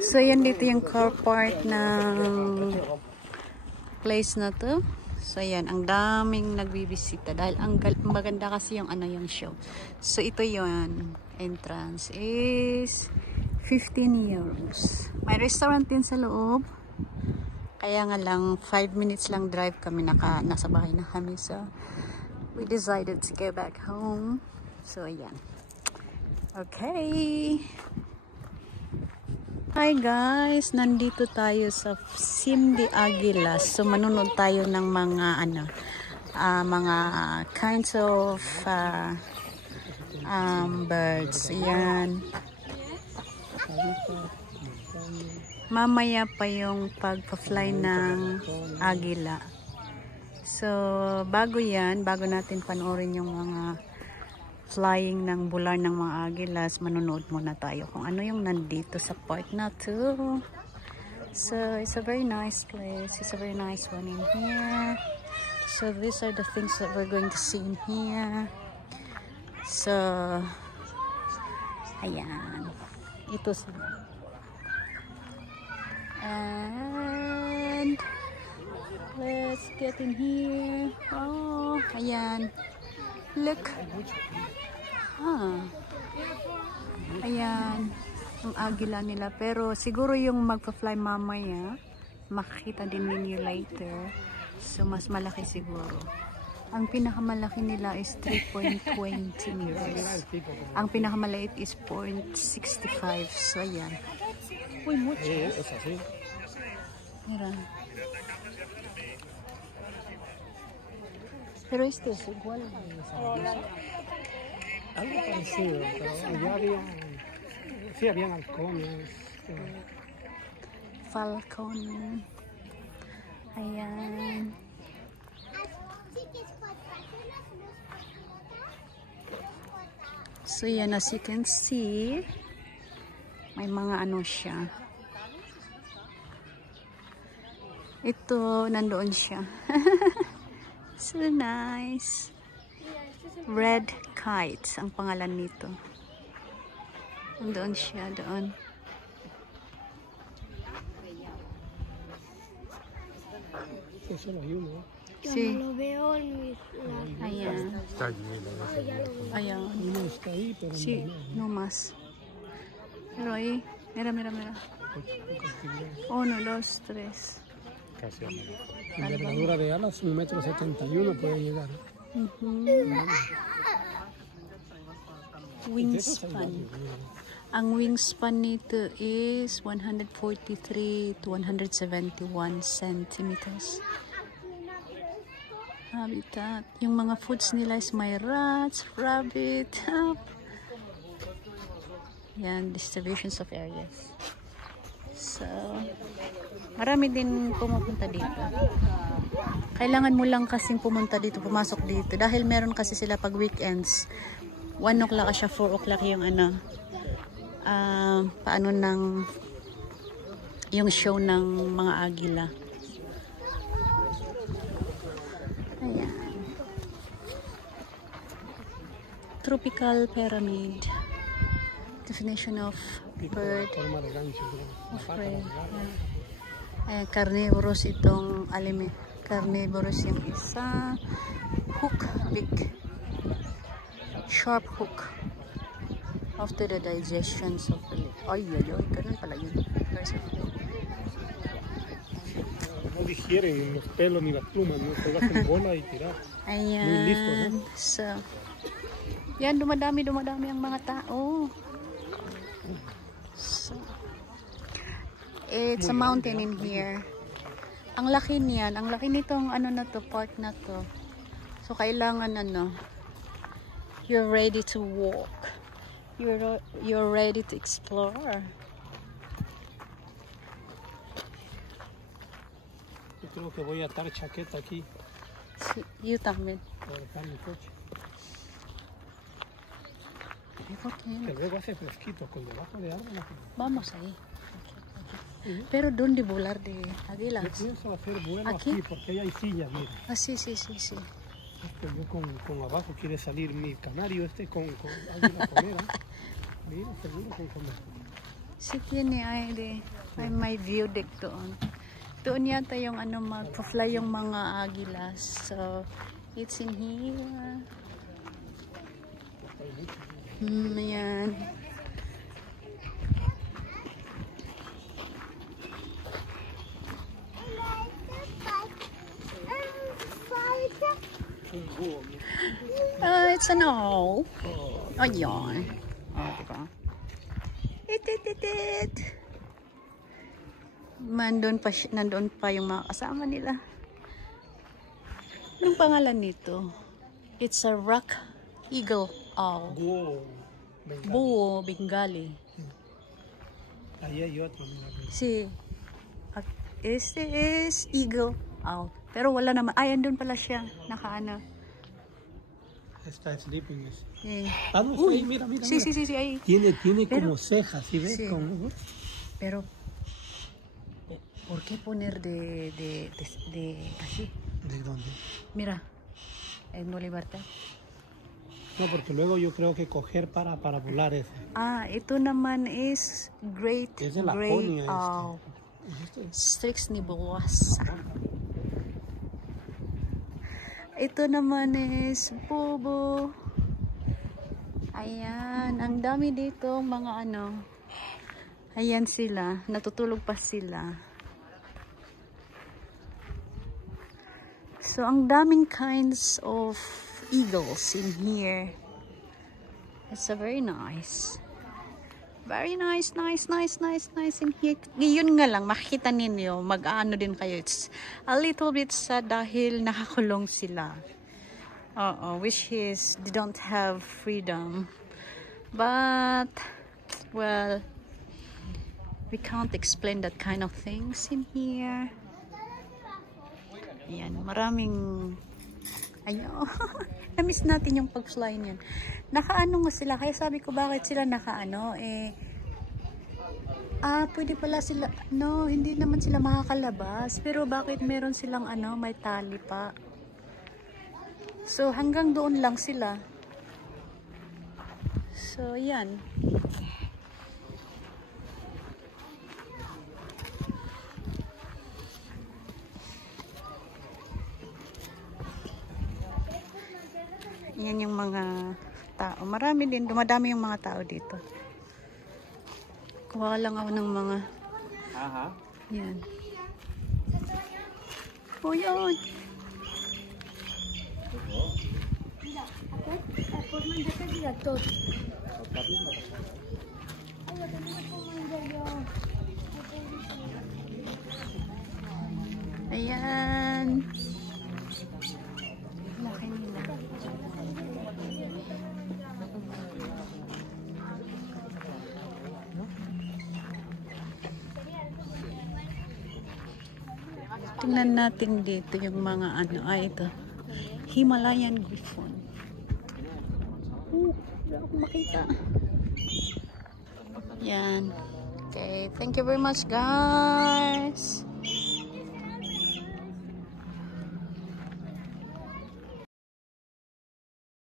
So, yan dito yung car park ng place na to. So, yan. Ang daming nagbibisita dahil ang maganda kasi yung ano yung show. So, ito yon. Entrance is 15 euros. May restaurant din sa loob. Kaya nga lang 5 minutes lang drive kami, nasa bahay na kami. So, we decided to go back home. So, ayan. Okay. Hi guys, nandito tayo sa Cim de Aguilas. So manunod tayo ng mga mga kinds of birds. Ayan. Mamaya pa yung pagpa-fly ng agila. So bago natin panoorin yung mga flying ng bular ng mga agilas, manonood muna tayo kung ano yung nandito sa park na to. So, it's a very nice place. It's a very nice one in here. So, these are the things that we're going to see in here. So, ayan. Ito sila. And, let's get in here. Oh, ayan. Look. Ayan. Ang agila nila. Pero siguro yung magpa-fly mamaya, makikita din ninyo later. So, mas malaki siguro. Ang pinakamalaki nila is 3.20 meters. Ang pinakamaliit is 0.65. So, ayan. Uy, mucho. Mira. Pero este es igual. Algo parecido, pero allá habían halcones. Falcon. Ayan. So yan, as you can see, may mga ano siya. Ito, nandoon siya. So nice. Red Kites ang pangalan nito. Doon siya, doon. Sí. Ayan. Ayan. Sí, no más. Pero ahí, mira. 1, 2, 3. La envergadura de alas, 1,71 m puede llegar. Wingspan. Ang wingspan nito is 143 to 171 centimeters. Habitat. Yung mga foods nila is may rats, rabbit. Yan, distributions of areas. So, marami din pumupunta dito. Kailangan mo lang kasing pumunta dito, pumasok dito. Dahil meron kasi sila pag weekends. 1 o'clock siya, 4 o'clock yung paano ng yung show ng mga agila. Ayan. Tropical pyramid. Definition of bird. Of prey. Ayan, carnivorous itong alime. Carnivorous yung isa. Hook, big. Sharp hook. After the digestions of the leg. Ay, ganun pala yun. No digieren los pelos ni las plumas, no se hacen bola y tirar. Ayan. Muy listo, ¿no? So, yan, dumadami ang mga tao. So, it's a mountain in here. Ang laki niyan, ang laki nitong na to, park na to. So, kailangan you're ready to walk. You're ready to explore. Yo creo que voy a atar chaqueta aquí. Sí, yo también. Para dejar mi coche. ¿Por qué? Que luego hace fresquito con debajo de algo. Vamos ahí. Pero ¿dónde volar de águilas? Yo pienso hacer vuelo aquí porque ahí hay sillas, mira. Ah, sí. Yo con abajo quiere salir mi canario con águila comera. Mira, seguro con comer. Sige ni Aide. Ay may view deck doon. Doon yata yung ano magpa-fly yung mga agilas. So, it's in here. Ayan. It's an owl. Ayan. Diba? It. Nandun pa yung mga kasama nila. Anong pangalan nito? It's a rock eagle owl. Buo Bengali. Ahí hay otro. Sí. Este is eagle owl. Pero wala naman. Ay, andun pala siya. Nakaano. Está sleeping. Eh. Ah, no, Uy. sí, mira. Sí, ahí. Tiene Pero, como cejas, ¿sí ves? Sí. Como, pero, ¿por qué poner de así? ¿de dónde? Mira, en Libertad. No, porque luego yo creo que coger para volar ese. Ah, ito naman is great Es de la great Laponia owl. Strix nibulosa. Ito naman is Bobo. Ayan, ang dami dito mga ano. Ayan sila, natutulog pa sila. So, ang daming kinds of eagles in here. It's a very nice. Very nice in here. Ngayon nga lang, makikita ninyo, mag-ano din kayo. It's a little bit sad dahil nakakulong sila. Which is, they don't have freedom. But, well, we can't explain that kind of things in here. Ayan, maraming, ayun, na-miss natin yung pag-fly niyan. Nakaano nga sila, kaya sabi ko bakit sila nakaano, pwede pala sila, no, hindi naman sila makakalabas, pero bakit meron silang ano, may tali pa. So, hanggang doon lang sila. So, yan. Yan yung mga tao. Marami din. Dumadami yung mga tao dito. Kuha lang ako ng mga... Yan. O, yan. Ayan. Laki nila. Tingnan natin dito yung mga ano. Ito. Himalayan griffon. Wala akong makita. Yan. Okay. Thank you very much, guys.